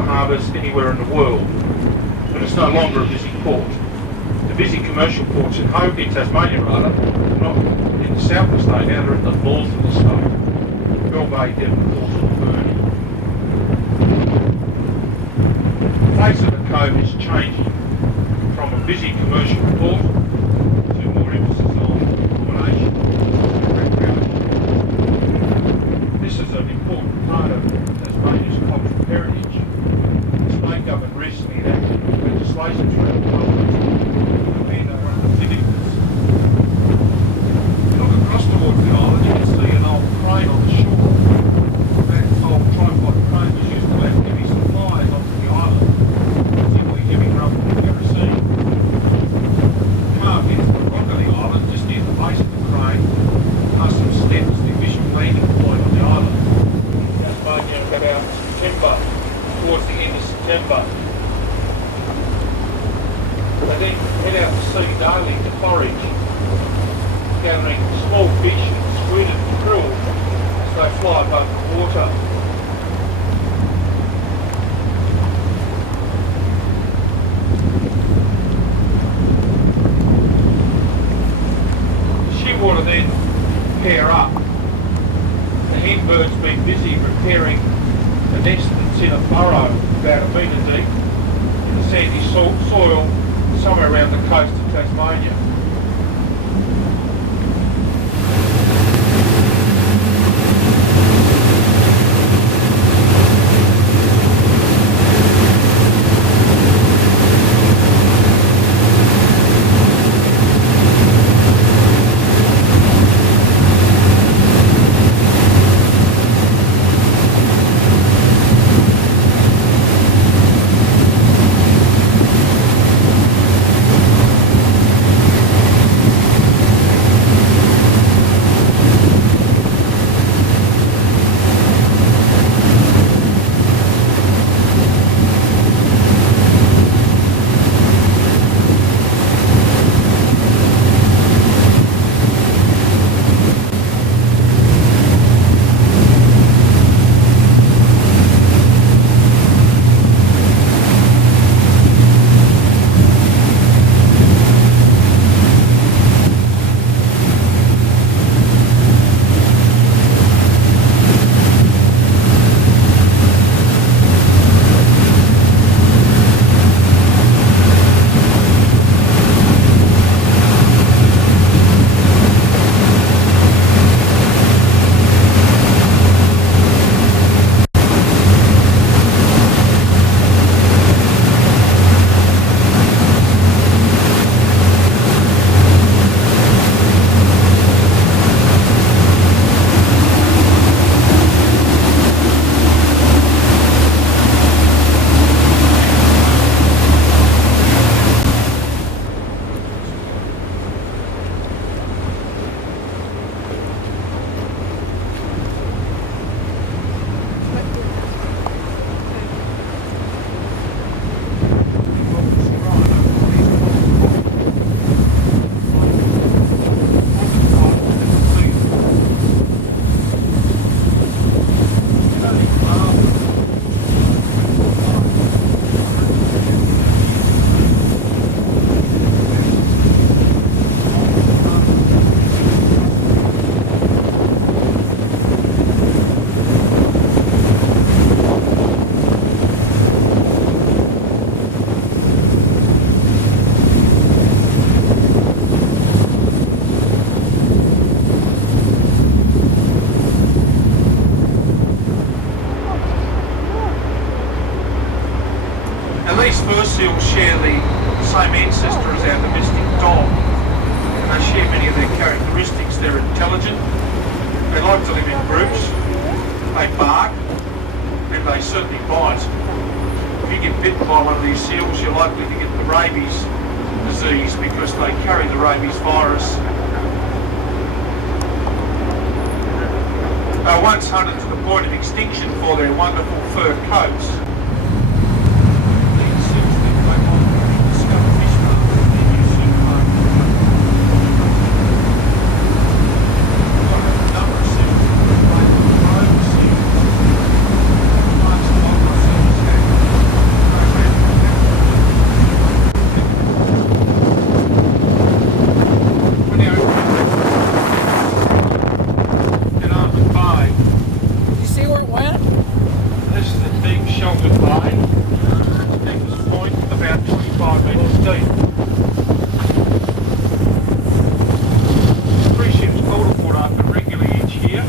freshwater harbours anywhere in the world, but it's no longer a busy port. The busy commercial ports in Tasmania rather, not in the south of the state, now they're in the north of the state. Bell Bay, Devon, Portsmouth, Burnie. The face of the cove is changing from a busy commercial port to more emphasis on accommodation and recreation. This is an important part of Tasmania's cultural heritage. The state government recently enacted legislation throughout the Parliament to ban one of the vehicles. If you look across towards the island, you can see an old crane on the shore. That old tripod crane was used to let heavy supplies onto the island, particularly heavy rubber and kerosene. Carved into the rock of the island, just near the base of the crane, are some steps, the official landing point on the island. Tasmania about September, towards the end of September. They then head out to sea daily to forage, gathering small fish and squid and krill as they fly above the water. The shearwater then pair up. The hen bird's been busy repairing a nest that's in a burrow about 1 metre deep in the sandy soil somewhere around the coast of Tasmania. These fur seals share the same ancestor as our domestic dog. They share many of their characteristics. They're intelligent, they like to live in groups, they bark, and they certainly bite. If you get bitten by one of these seals, you're likely to get the rabies disease because they carry the rabies virus. They were once hunted to the point of extinction for their wonderful fur coats. sheltered bay, deepest point about 25 metres deep. 3 ships multiple after regularly each year.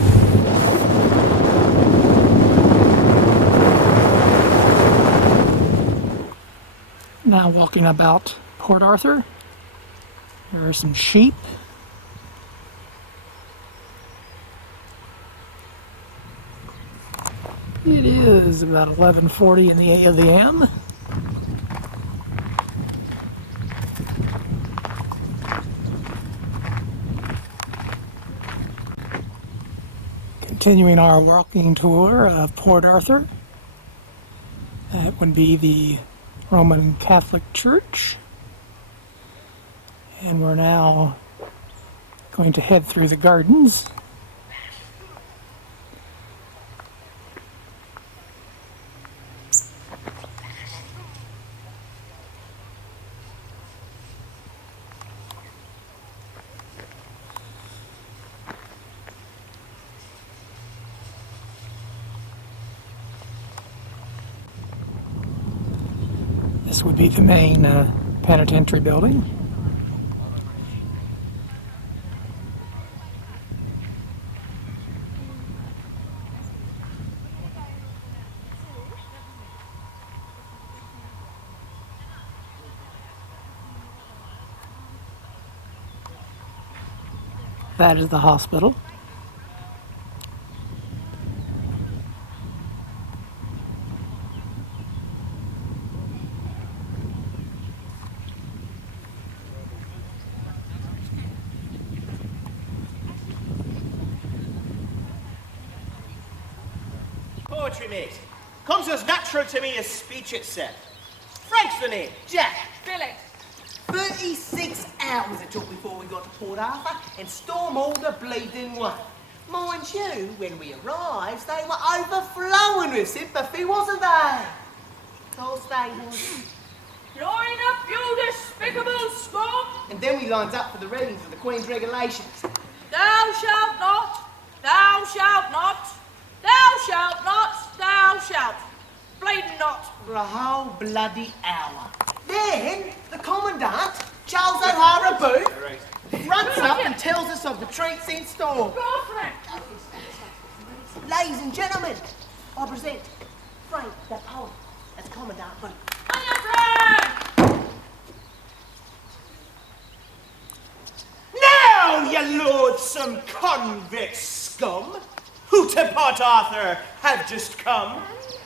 Now walking about Port Arthur. There are some sheep. It is about 11:40 in the a.m. Continuing our walking tour of Port Arthur. That would be the Roman Catholic Church. And we're now going to head through the gardens. This would be the main penitentiary building. That is the hospital. Poetry, mate. Comes as natural to me as speech itself. Frank's the name. Jack. Billy. 36 hours it took before we got to Port Arthur and storm all the bleeding way. Mind you, when we arrived, they were overflowing with sympathy, wasn't they? Of course they was. Line up, you despicable scum! And then we lined up for the readings of the Queen's regulations. Thou shalt not, thou shalt not, thou shalt not, thou shalt. Bleed not. For a whole bloody hour. Then, the Commandant, Charles O'Hara Booth, fronts up and tells us of the treats in store. Go for it. Ladies and gentlemen, I present Frank the poet as Commandant Booth. Hiya, Frank! Now, you loathsome convict scum, who to Port Arthur have just come,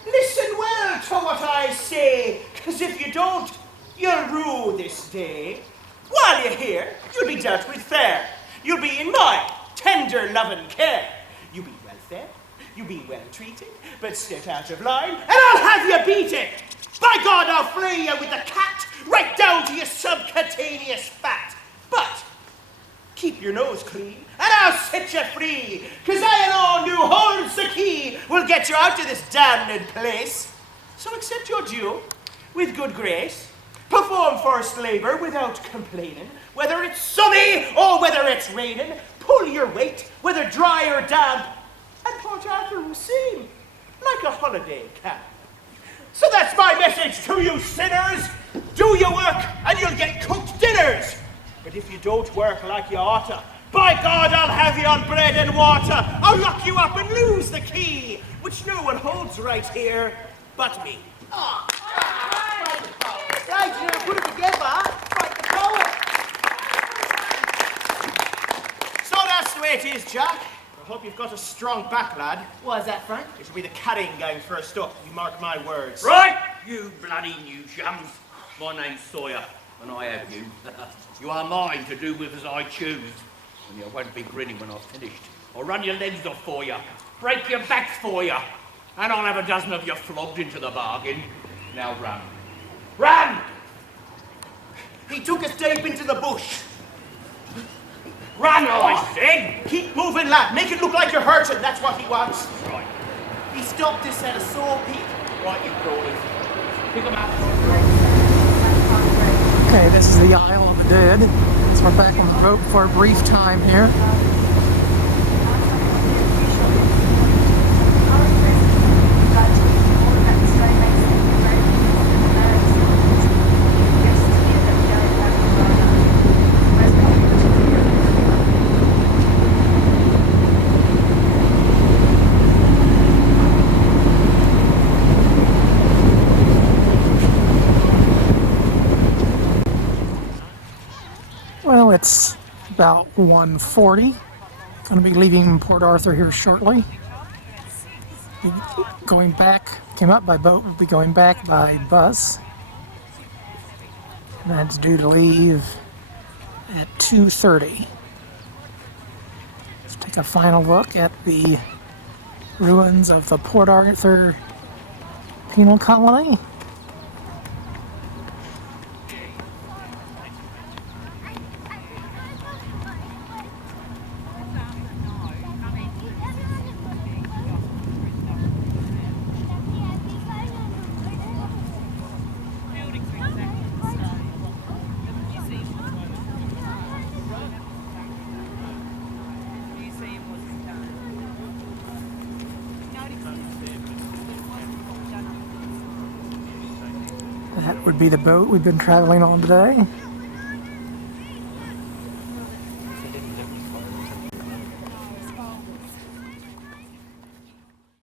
listen well to what I say, 'cause if you don't, you'll rue this day. While you're here, you'll be dealt with fair. You'll be in my tender loving care. You'll be well fed, you'll be well treated, but step out of line, and I'll have you beaten. By God, I'll flay you with the cat, right down to your subcutaneous fat. But keep your nose clean, and I'll set you free, 'cause I alone who holds the key will get you out of this damned place. So accept your due with good grace. Perform forced labour without complaining, whether it's sunny or whether it's raining. Pull your weight, whether dry or damp, and Port Arthur will seem like a holiday camp. So that's my message to you sinners. Do your work and you'll get cooked dinners. But if you don't work like you oughta, by God, I'll have you on bread and water. I'll lock you up and lose the key, which no one holds right here but me. Ah. Right, you know, put it together, fight the poet. So that's the way it is, Jack. I hope you've got a strong back, lad. Why is that, Frank? It'll be the carrying gang first up, you mark my words. Right, you bloody new chums. My name's Sawyer, and I have you. You are mine to do with as I choose. And you won't be grinning when I've finished. I'll run your legs off for you, break your backs for you, and I'll have a dozen of you flogged into the bargain. Now run. Run! He took us deep into the bush. Run, I said! Keep moving, lad. Make it look like you're hurting. That's what he wants. Right. He stopped us at a saw pit. Right, you crawlers. Pick 'em up. Okay, this is the Isle of the Dead. So we're back on the boat for a brief time here. it's about 1:40. Going to be leaving Port Arthur here shortly. Going back, came up by boat, will be going back by bus. And that's due to leave at 2:30. Let's take a final look at the ruins of the Port Arthur penal colony. That would be the boat we've been traveling on today.